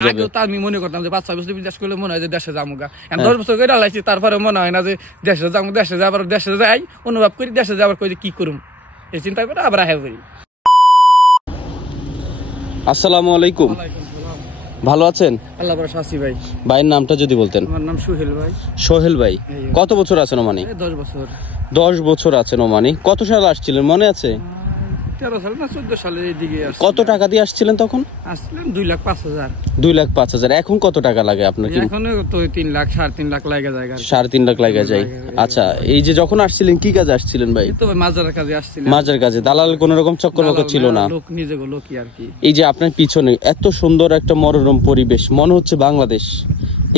আগে তো আমি মনে করতাম যে 5-6 বছর বিদেশ করলে মনে হয় যে দেশে যাবো গা, 10 বছর করে লাইছি, তারপরে মনে হয় না যে দেশে যাবো, দেশে যাবার দেশে যাই অনুভব করি, দেশে যাবার কই কি করুম এই চিন্তা করে আবার আহে করি। আসসালামু আলাইকুম, ভালো আছেন? আল্লাহ ভরসা আছি ভাই। ভাইয়ের নামটা যদি বলতেন। আমার নাম সোহেল ভাই। সোহেল ভাই, কত বছর আছেন ওমানে? 10 বছর। 10 বছর আছেন ওমানে। কত সালে আসছিলেন মনে আছে? 13 সাল না 14 সালের দিকে। কত টাকা দিয়ে আসছিলেন তখন? আসছিলেন 2,05,000। 2,05,000। এখন কত টাকা লাগে আপনার? এখন তো 3 লাখ 3.5 লাখ লাগে যায়। 3.5 লাখ লাগে যায়। আচ্ছা, এই যে যখন আসছিলেন কি কাজে আসছিলেন ভাই? তো মাজারের কাজে আসছিলাম। মাজার কাজে। দালাল কোন রকম চক্কর বকর ছিল না? লোক নিজে লোকই আর কি। এই যে আপনার পিছনে এত সুন্দর একটা মনোরম পরিবেশ, মনে হচ্ছে বাংলাদেশ।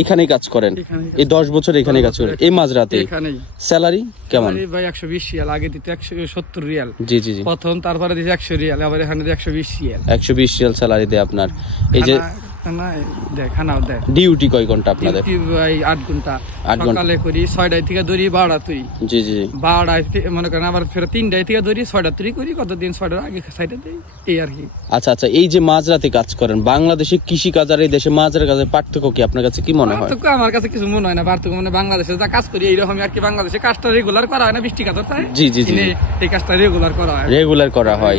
এখানেই কাজ করেন? এই 10 বছর এখানে কাজ করেন এই মাঝরাতে? এখানেই। স্যালারি কেমন ভাই? 120 রিয়াল। আগে দিতে 170 রিয়াল। জি জি জি। প্রথম, তারপরে দিতে 100 রিয়াল, আবার এখানে 120 রিয়াল। 120 রিয়াল স্যালারি দেয় আপনার। এই যে খানাও দেয়। ডিউটি কয় ঘন্টা আপনাদের? ভাই 8 ঘন্টা। 8 ঘন্টা সকালে করি 6টায় থেকে ধরি 12টা তুই। জি জি। 12টায় মনে করেন আবার ফের 3টায় থেকে ধরি 6টা তুই করি, কতদিন 6টার আগে সাইডে দেই এই আর কি। আচ্ছা আচ্ছা, এই যে মাঝরাতে কাজ করেন, বাংলাদেশে কৃষি কাজ আর এই দেশে মাঝের কাজের পার্থক্য কি আপনার কাছে কি মনে হয়? পার্থক্য আমার কাছে কিছু মনে হয় না। পার্থক্য মানে বাংলাদেশে যা কাজ করি এইরকম আর কি। বাংলাদেশে কাজটা রেগুলার করা হয় না, বৃষ্টি কাজ হয়। জি জি জি। এই কাজটা রেগুলার করা হয়। রেগুলার করা হয়।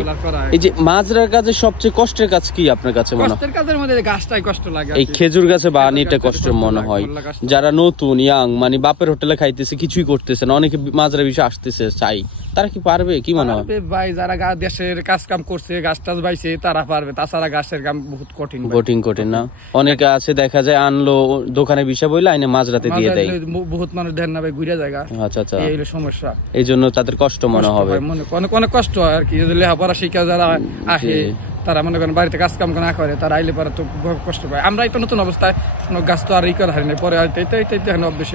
এই যে মাঝরার কাজে সবচেয়ে কষ্টের কাজ কি আপনার কাছে মনে হয়? কষ্টের কাজের মধ্যে গাছটাই কষ্ট লাগে। এই খেজুর গাছে বানিটা কষ্ট মনে হয়। যারা নতুন ইয়াং মানে বাপের হোটেলে খাইতেছে, কিছুই করতেছে না, অনেকে মাঝরা বিষয় আসতেছে চাই, তারা কি পারবে কি মনে হয়? ভাই যারা দেশের কাজ কাম করছে, গাছ টাছ বাইছে, তারা পারবে। তাছাড়া গাছের কাম বহুত কঠিন। কঠিন না? অনেকে আছে দেখা যায় আনলো দোকানে বিষয় বইলে আইনে মাঝরাতে দিয়ে দেয়। বহুত মানুষ দেন না ভাই, ঘুরে জায়গা। আচ্ছা আচ্ছা, এই হলো সমস্যা। এই জন্য তাদের কষ্ট মনে হবে। অনেক কষ্ট হয় আর কি। লেখাপড়া শিক্ষা যারা আসে, তারা মনে করেন বাড়িতে কাজ কাম না করে, তারা আইলে পরে তো কষ্ট পায়। আমরা এই তো নতুন অবস্থায় গাছ তো আর ই করা হয়নি, পরে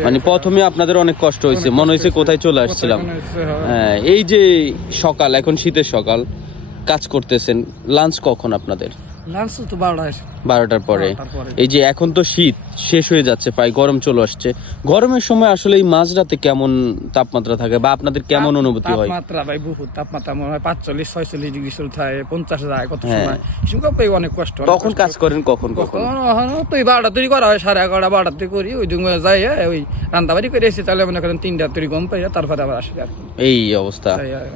মানে প্রথমে আপনাদের অনেক কষ্ট হয়েছে, মনে হয়েছে কোথায় চলে আসছিলাম। হ্যাঁ, এই যে সকাল, এখন শীতের সকাল, কাজ করতেছেন, লাঞ্চ কখন আপনাদের? লাঞ্চ তো 12টার পরে। এই যে এখন তো শীত শেষ হয়ে যাচ্ছে, প্রায় গরম চলে আসছে। গরমের সময় আসলে এই মাঝরাতে কেমন তাপমাত্রা থাকে বা আপনাদের কেমন অনুভূতি হয়? তাপমাত্রা ভাই বহুত তাপমাত্রা, মনে হয় 45-46 ডিগ্রি থাকে, 50 যায় কত সময়। অনেক কষ্ট। তখন কাজ করেন কখন? তো 12টা তৈরি করা হয়, 11:30 12টাতে করি। ওই দিন যাই ওই রান্নাবাড়ি করে এসে, তাহলে মনে করেন 3টা তৈরি গম পাই, তারপরে আবার আসে আর কি। এই অবস্থা।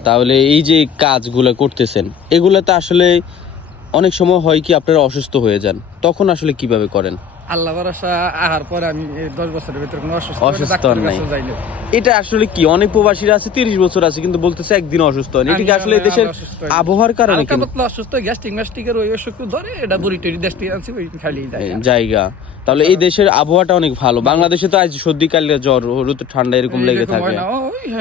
তাহলে এই যে কাজগুলো করতেছেন, এগুলোতে আসলে অনেক সময় হয় কি আপনারা অসুস্থ হয়ে যান, তখন আসলে কিভাবে করেন? আল্লাহ ভরসা। আহার পরে আমি 10 বছরের ভিতরে কোনো অসুস্থ নাই। এটা আসলে কি, অনেক প্রবাসীরা আছে 30 বছর আছে কিন্তু বলতেছে একদিন অসুস্থ হয়নি। এটা কি আসলে দেশের আবহাওয়ার কারণে? অসুস্থ গ্যাস্ট্রিক ম্যাস্টিকের ওই অসুখ ধরে, এটা বুড়ি টুড়ি দেশ থেকে আনছি ওই খালি জায়গা। তাহলে এই দেশের আবহাওয়াটা অনেক ভালো। বাংলাদেশে তো আজ সর্দি কালে জ্বর, ঋতু ঠান্ডা এরকম লেগে থাকে।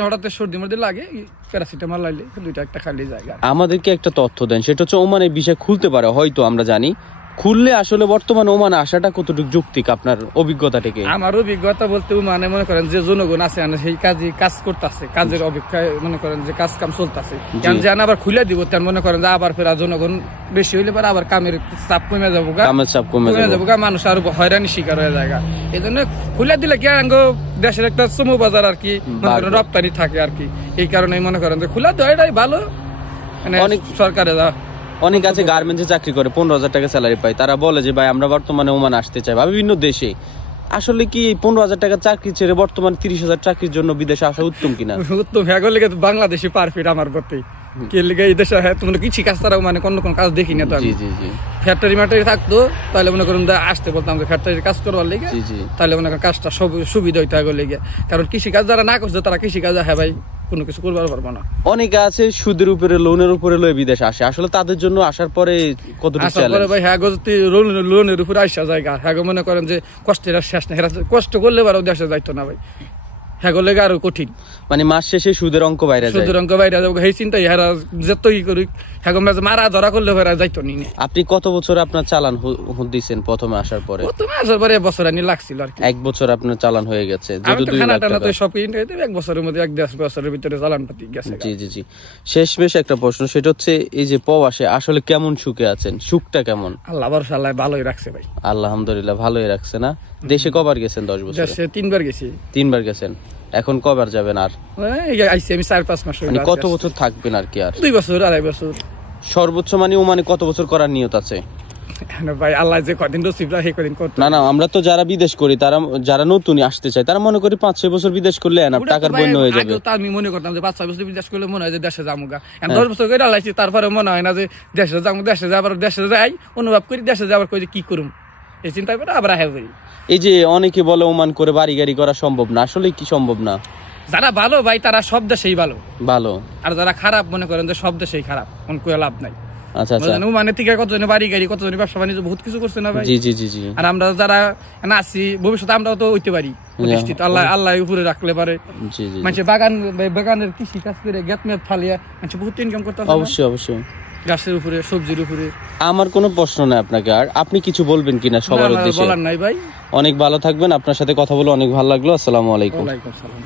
হঠাৎ সর্দি মধ্যে লাগে, প্যারাসিটামল লাইলে 2টা একটা খালি জায়গা। আমাদেরকে একটা তথ্য দেন, সেটা হচ্ছে ওমানের বিষয় খুলতে পারে হয়তো, আমরা জানি খুললে আসলে বর্তমানে ওমানে আসাটা কতটুকু যৌক্তিক আপনার অভিজ্ঞতা থেকে? আমার অভিজ্ঞতা বলতে মানে মনে করেন যে জনগণ আছে সেই কাজ করতেছে, কাজের অপেক্ষায় মনে করেন যে কাজ কাম চলতেছে। আবার খুলে দিব, তেমন মনে করেন যে আবার ফের জনগণ বেশি হইলে পরে আবার কামের চাপ কমে যাবো, মানুষ আরো হয়রানি শিকার হয়ে যায়। এই জন্য খুলে দিলে কি দেশের একটা শ্রম বাজার আর কি, রপ্তানি থাকে আর কি। এই কারণে মনে করেন যে খুলে দেওয়া এটাই ভালো। মানে সরকারে অনেক আছে গার্মেন্টসে চাকরি করে 15,000 টাকা স্যালারি পায়, তারা বলে যে ভাই আমরা বর্তমানে ওমান আসতে চাই বা বিভিন্ন দেশে। আসলে কি 15,000 টাকা চাকরি ছেড়ে বর্তমানে 30,000 চাকরির জন্য বিদেশে আসা উত্তম কিনা? উত্তম। বাংলাদেশে পারফেক্ট আমার প্রতি। কৃষি কাজ ছাড়াও মানে কোন কাজ দেখি না তো আমি। ফ্যাক্টরি ম্যাটারি থাকতো তাহলে মনে করেন আসতে বলতাম যে ফ্যাক্টরির কাজ করবার লেগে, তাহলে মনে করেন কাজটা সুবিধা হইতে আগে লেগে। কারণ কৃষি কাজ যারা না করছে তারা কৃষি কাজ ভাই কোনো কিছু করবার পারবো না। অনেকে আছে সুদের উপরে, লোনের উপরে লয়ে বিদেশ আসে, আসলে তাদের জন্য আসার পরে কতটুকু চ্যালেঞ্জ ভাই? হ্যাঁ, যদি লোনের উপরে আসা জায়গা, হ্যাঁ মনে করেন যে কষ্টের শেষ নেই, কষ্ট করলে বারো দেশে যাইতো না ভাই। হ্যাঁ লেগে আরো কঠিন, মানে মাস শেষে সুদের অঙ্ক বাইরে যায়। সেই চিন্তাই হেরা যতই করুক, হ্যাঁ মারা ধরা করলে হেরা যাইতো নি। আপনি কত বছর আপনার চালান দিচ্ছেন প্রথমে আসার পরে? প্রথমে আসার পরে 1 বছর আনি লাগছিল আর কি। 1 বছর আপনার চালান হয়ে গেছে? সব 1 বছরের মধ্যে 1-1.5 বছরের ভিতরে চালান পাতি গেছে। জি জি জি। শেষমেশ একটা প্রশ্ন, সেটা হচ্ছে এই যে প্রবাসে আসলে কেমন সুখে আছেন? সুখটা কেমন? আল্লাহ ভরসা, আল্লাহ ভালোই রাখছে ভাই। আলহামদুলিল্লাহ ভালোই রাখছে না? দেশে কবার গেছেন 10 বছর? দেশে 3বার গেছি। 3বার গেছেন। এখন কবার যাবেন? আর আমি 4-5 মাস। মানে কত বছর থাকবেন আর কি? আর 2 বছর 2.5 বছর সর্বোচ্চ। মানে ও মানে কত বছর করার নিয়ত আছে? ভাই আল্লাহ যে কদিন নসিব রাখে কদিন করতে না না, আমরা তো যারা বিদেশ করি, তারা যারা নতুনই আসতে চায়, তারা মনে করি 5-6 বছর বিদেশ করলে এনাফ, টাকার বন্যা হয়ে যাবে। আগেও তো আমি মনে করতাম যে 5-6 বছর বিদেশ করলে মনে হয় যে দেশে যামুগা, 10 বছর করে আলাইছি, তারপরে মনে হয় না যে দেশে যাবো, দেশে যাবার দেশে যাই অনুভব করি, দেশে যাবার কই যে কি করুম এই চিন্তা করে আবার আহে করি। এই যে অনেকে বলে ওমান করে বাড়ি গাড়ি করা সম্ভব না, আসলে কি সম্ভব না? যারা ভালো ভাই তারা সব দেশেই ভালো, ভালো। আর যারা খারাপ মনে করেন যে সব দেশেই খারাপ, কোন কোয়া লাভ নাই। আচ্ছা আচ্ছা, মানে থেকে কতজনে বাড়ি গাড়ি, কতজনে ব্যবসা বাণিজ্য বহুত কিছু করছে না ভাই। জি জি জি জি। আর আমরা যারা আছি ভবিষ্যতে আমরাও তো হইতে পারি প্রতিষ্ঠিত, আল্লাহ আল্লাহ উপরে রাখলে পারে। জি জি। মানুষের বাগানের কৃষি কাজ করে গ্যাট মেট ফালিয়া মানুষ বহুত ইনকাম করতে পারে। অবশ্যই অবশ্যই, গাছের উপরে সবজির উপরে। আমার কোনো প্রশ্ন নাই আপনাকে, আর আপনি কিছু বলবেন কিনা সবার উদ্দেশ্যে? বলার নাই ভাই। অনেক ভালো থাকবেন, আপনার সাথে কথা বলে অনেক ভালো লাগলো। আসসালামু আলাইকুম। ওয়ালাইকুম সালাম।